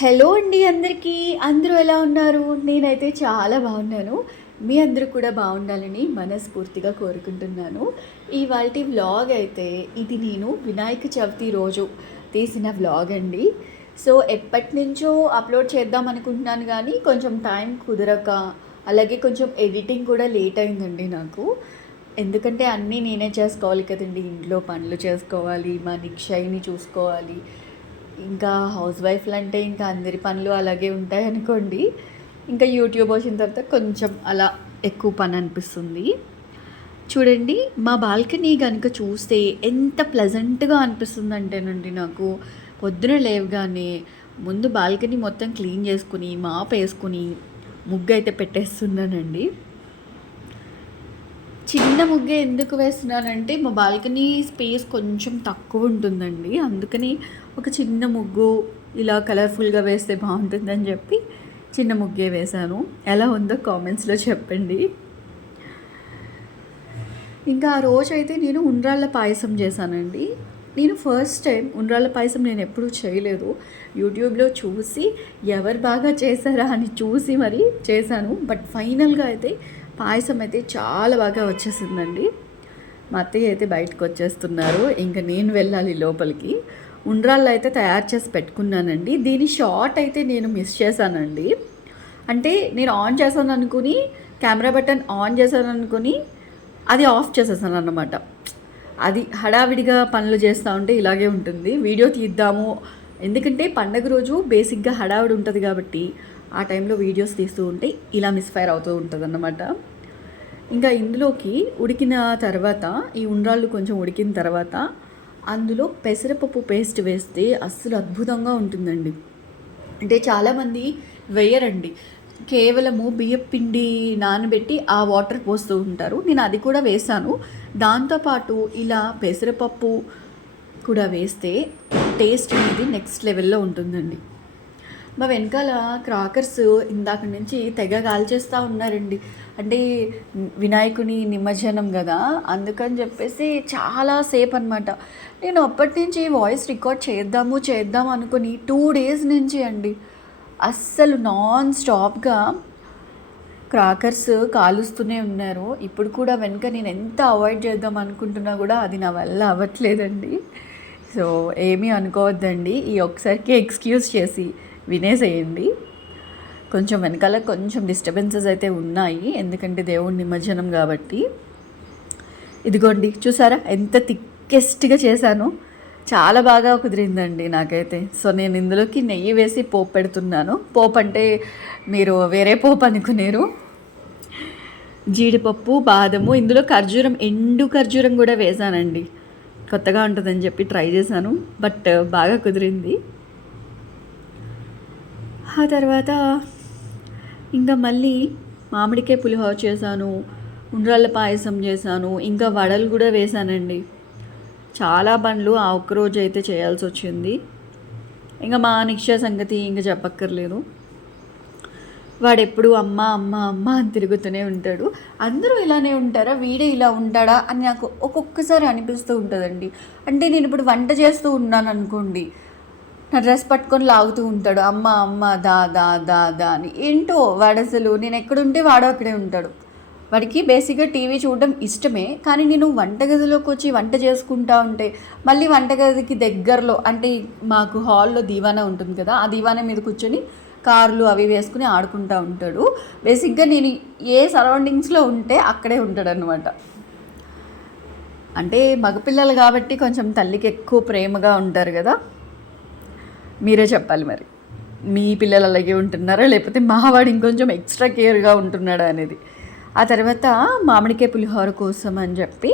Hello అండి అందరికీ. అందరూ ఎలా ఉన్నారు? నేనైతే చాలా బాగున్నాను. మీ అందరూ కూడా బాగుండాలని మనస్ఫూర్తిగా కోరుకుంటున్నాను. ఇవాళ వ్లాగ్ అయితే ఇది నేను వినాయక చవితి రోజు తీసిన వ్లాగ్ అండి. సో ఎప్పటి నుంచో అప్లోడ్ చేద్దాం అనుకుంటున్నాను కానీ కొంచెం టైం కుదరక అలాగే కొంచెం ఎడిటింగ్ కూడా లేట్ అయిందండి నాకు. ఎందుకంటే అన్నీ నేనే చేసుకోవాలి కదండి. ఇంట్లో పనులు చేసుకోవాలి మా నిక్షయ్ని చూసుకోవాలి ఇంకా హౌస్ వైఫ్లు అంటే ఇంకా అందరి పనులు అలాగే ఉంటాయి అనుకోండి. ఇంకా యూట్యూబ్ వచ్చిన తర్వాత కొంచెం అలా ఎక్కువ పని అనిపిస్తుంది. చూడండి మా బాల్కనీ కనుక చూస్తే ఎంత ప్లెజెంట్గా అనిపిస్తుంది అంటేనండి నాకు. పొద్దున లేవగానే ముందు బాల్కనీ మొత్తం క్లీన్ చేసుకుని మాప్ వేసుకుని ముగ్గు అయితే పెట్టేస్తున్నానండి. చిన్న ముగ్గే ఎందుకు వేస్తున్నానంటే మా బాల్కనీ స్పేస్ కొంచెం తక్కువ ఉంటుందండి. అందుకని ఒక చిన్న ముగ్గు ఇలా కలర్ఫుల్గా వేస్తే బాగుంటుందని చెప్పి చిన్న ముగ్గే వేశాను. ఎలా ఉందో కామెంట్స్లో చెప్పండి. ఇంకా ఆ రోజు అయితే నేను ఉండ్రాళ్ళ పాయసం చేశానండి. నేను ఫస్ట్ టైం ఉండ్రాళ్ళ పాయసం నేను ఎప్పుడూ చేయలేదు. యూట్యూబ్లో చూసి ఎవరు బాగా చేశారా అని చూసి మరి చేశాను. బట్ ఫైనల్గా అయితే పాయసం అయితే చాలా బాగా వచ్చేసిందండి. మా అత్తయ్య అయితే బయటకు వచ్చేస్తున్నారు. ఇంకా నేను వెళ్ళాలి లోపలికి. ఉండ్రాళ్ళు అయితే తయారు చేసి పెట్టుకున్నానండి. దీని షార్ట్ అయితే నేను మిస్ చేశానండి. అంటే నేను ఆన్ చేశాను అనుకుని కెమెరా బటన్ ఆన్ చేశాను అనుకుని అది ఆఫ్ చేసేసాను అన్నమాట. అది హడావిడిగా పనులు చేస్తూ ఉంటే ఇలాగే ఉంటుంది. వీడియో తీద్దాము. ఎందుకంటే పండగ రోజు బేసిక్గా హడావిడి ఉంటుంది కాబట్టి ఆ టైంలో వీడియోస్ తీస్తూ ఉంటే ఇలా మిస్ఫైర్ అవుతూ ఉంటుంది అన్నమాట ఇంకా ఇందులోకి ఉడికిన తర్వాత ఈ ఉండ్రాళ్ళు కొంచెం ఉడికిన తర్వాత అందులో పెసరపప్పు పేస్ట్ వేస్తే అస్సలు అద్భుతంగా ఉంటుందండి. అంటే చాలామంది వేయరండి. కేవలము బియ్యం పిండి నానబెట్టి ఆ వాటర్ పోస్తూ ఉంటారు. నేను అది కూడా వేసాను దాంతోపాటు ఇలా పెసరపప్పు కూడా వేస్తే టేస్ట్ అనేది నెక్స్ట్ లెవెల్లో ఉంటుందండి. మా వెనకాల క్రాకర్స్ ఇందాక నుంచి తెగ కాల్చేస్తూ ఉన్నారండి. అంటే వినాయకుని నిమజ్జనం కదా అందుకని చెప్పేసి చాలా సేపు అనమాట నేను అప్పటి నుంచి వాయిస్ రికార్డ్ చేద్దాము చేద్దాం అనుకుని టూ డేస్ నుంచి అండి. అస్సలు నాన్ స్టాప్గా క్రాకర్స్ కాలుస్తూనే ఉన్నారు. ఇప్పుడు కూడా వెనుక నేను ఎంత అవాయిడ్ చేద్దాం అనుకుంటున్నా కూడా అది నా వల్ల అవ్వట్లేదండి. సో ఏమీ అనుకోవద్దండి. ఈ ఒకసారికి ఎక్స్క్యూజ్ చేసి వినేసేయండి. కొంచెం వెనకాల కొంచెం డిస్టర్బెన్సెస్ అయితే ఉన్నాయి. ఎందుకంటే దేవుడి నిమజ్జనం కాబట్టి. ఇదిగోండి చూసారా? ఎంత థిక్కెస్ట్గా చేశాను. చాలా బాగా కుదిరిందండి నాకైతే. సో నేను ఇందులోకి నెయ్యి వేసి పోపు పెడుతున్నాను. పోపు అంటే మీరు వేరే పోపు అనుకునేరు. జీడిపప్పు బాదము ఇందులో ఖర్జూరం ఎండు ఖర్జూరం కూడా వేసానండి. కొత్తగా ఉంటుందని చెప్పి ట్రై చేశాను. బట్ బాగా కుదిరింది. ఆ తర్వాత ఇంకా మళ్ళీ మామిడికాయ పులిహోర చేశాను ఉండ్రాళ్ళ పాయసం చేశాను ఇంకా వడలు కూడా వేశానండి. చాలా పనులు ఆ ఒక్కరోజు అయితే చేయాల్సి వచ్చింది. ఇంకా మా నిక్ష సంగతి ఇంకా చెప్పక్కర్లేదు. వాడు ఎప్పుడు అమ్మ అమ్మ అమ్మ అని తిరుగుతూనే ఉంటాడు. అందరూ ఇలానే ఉంటారా? వీడే ఇలా ఉంటాడా? అని నాకు ఒక్కొక్కసారి అనిపిస్తూ ఉంటుందండి. అంటే నేను ఇప్పుడు వంట చేస్తూ ఉన్నాను అనుకోండి నా డ్రెస్ పట్టుకొని లాగుతూ ఉంటాడు. అమ్మ అమ్మ దా దా దా దా అని. ఏంటో వాడు అసలు? నేను ఎక్కడుంటే వాడు అక్కడే ఉంటాడు. వాడికి బేసిక్గా టీవీ చూడడం ఇష్టమే కానీ నేను వంటగదిలోకి వచ్చి వంట చేసుకుంటా ఉంటే మళ్ళీ వంటగదికి దగ్గరలో అంటే మాకు హాల్లో దీవానా ఉంటుంది కదా ఆ దీవానా మీద కూర్చొని కార్లు అవి వేసుకుని ఆడుకుంటూ ఉంటాడు. బేసిక్గా నేను ఏ సరౌండింగ్స్లో ఉంటే అక్కడే ఉంటాడు అనమాట అంటే మగపిల్లలు కాబట్టి కొంచెం తల్లికి ఎక్కువ ప్రేమగా ఉంటారు కదా. మీరే చెప్పాలి మరి. మీ పిల్లలు అలాగే ఉంటున్నారా? లేకపోతే మావాడు ఇంకొంచెం ఎక్స్ట్రా కేర్గా ఉంటున్నాడా అనేది. ఆ తర్వాత మామిడికాయ పులిహోర కోసం అని చెప్పి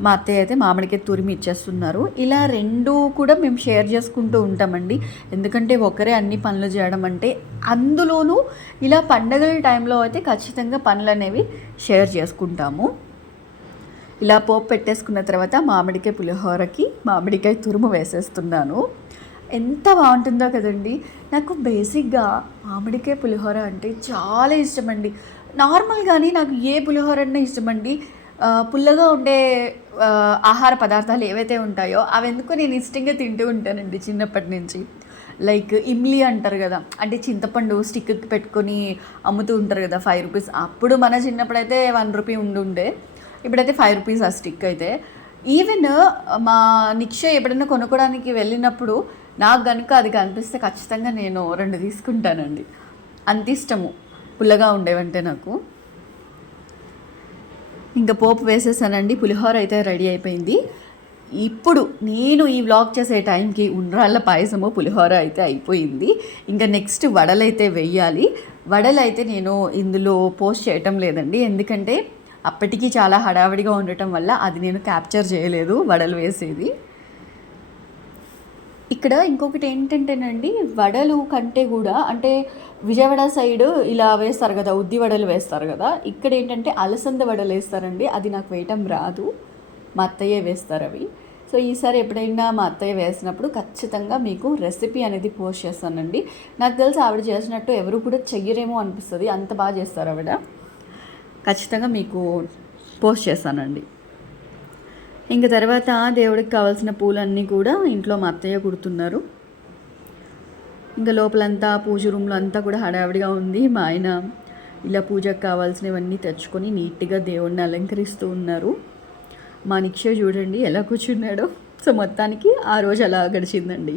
మా అత్తయ్య అయితే మామిడికాయ తురిమి ఇచ్చేస్తున్నారు. ఇలా రెండు కూడా మేము షేర్ చేసుకుంటూ ఉంటామండి. ఎందుకంటే ఒకరే అన్ని పనులు చేయడం అంటే అందులోనూ ఇలా పండగల టైంలో అయితే ఖచ్చితంగా పనులు అనేవి షేర్ చేసుకుంటాము. ఇలా పోపు పెట్టేసుకున్న తర్వాత మామిడికాయ పులిహోరకి మామిడికాయ తురుము వేసేస్తున్నాను. ఎంత బాగుంటుందో కదండి. నాకు బేసిక్గా మామిడికాయ పులిహోర అంటే చాలా ఇష్టమండి. నార్మల్గానే నాకు ఏ పులిహోర అన్నా ఇష్టమండి. పుల్లగా ఉండే ఆహార పదార్థాలు ఏవైతే ఉంటాయో అవి ఎందుకు నేను ఇష్టంగా తింటూ ఉంటానండి చిన్నప్పటి నుంచి. లైక్ ఇమ్లీ అంటారు కదా. అంటే చింతపండు స్టిక్ పెట్టుకొని అమ్ముతూ ఉంటారు కదా ఫైవ్ రూపీస్. అప్పుడు మన చిన్నప్పుడైతే వన్ రూపీ ఉండుండే. ఇప్పుడైతే ఫైవ్ రూపీస్ ఆ స్టిక్ అయితే. ఈవెన్ మా నిక్ష ఎప్పుడైనా కొనుక్కోవడానికి వెళ్ళినప్పుడు నాకు కనుక అది కనిపిస్తే ఖచ్చితంగా నేను రెండు తీసుకుంటానండి. అంత ఇష్టము. పుల్లగా ఉండేవంటే నాకు. ఇంకా పోపు వేసేసానండి. పులిహోర అయితే రెడీ అయిపోయింది. ఇప్పుడు నేను ఈ వ్లాగ్ చేసే టైంకి ఉండ్రాళ్ళ పాయసము పులిహోర అయితే అయిపోయింది. ఇంకా నెక్స్ట్ వడలైతే వెయ్యాలి వడలు అయితే నేను ఇందులో పోస్ట్ చేయటం లేదండి. ఎందుకంటే అప్పటికి చాలా హడావిడిగా ఉండటం వల్ల అది నేను క్యాప్చర్ చేయలేదు వడలు వేసేది. ఇక్కడ ఇంకొకటి ఏంటంటేనండి వడలు కంటే కూడా అంటే విజయవాడ సైడ్ ఇలా వేస్తారు కదా ఉద్ది వడలు వేస్తారు కదా ఇక్కడ ఏంటంటే అలసంద వడలు వేస్తారండి అది నాకు వేయటం రాదు మా అత్తయ్యే వేస్తారు అవి. సో ఈసారి ఎప్పుడైనా మా అత్తయ్య వేసినప్పుడు ఖచ్చితంగా మీకు రెసిపీ అనేది పోస్ట్ చేస్తానండి. నాకు తెలిసి ఆవిడ చేసినట్టు ఎవరు కూడా చెయ్యరేమో అనిపిస్తుంది అంత బాగా చేస్తారు ఆవిడ. ఖచ్చితంగా మీకు పోస్ట్ చేస్తానండి. ఇంక తర్వాత దేవుడికి కావాల్సిన పూలన్నీ కూడా ఇంట్లో మా అత్తయ్య కుడుతున్నారు. ఇంకా లోపలంతా పూజ రూమ్లో అంతా కూడా హడావిడిగా ఉంది. మా ఆయన ఇలా పూజకు కావాల్సినవన్నీ తెచ్చుకొని నీట్గా దేవుడిని అలంకరిస్తూ ఉన్నారు. మా నిక్ష చూడండి ఎలా కూర్చున్నాడో. సో మొత్తానికి ఆ రోజు అలా గడిచిందండి.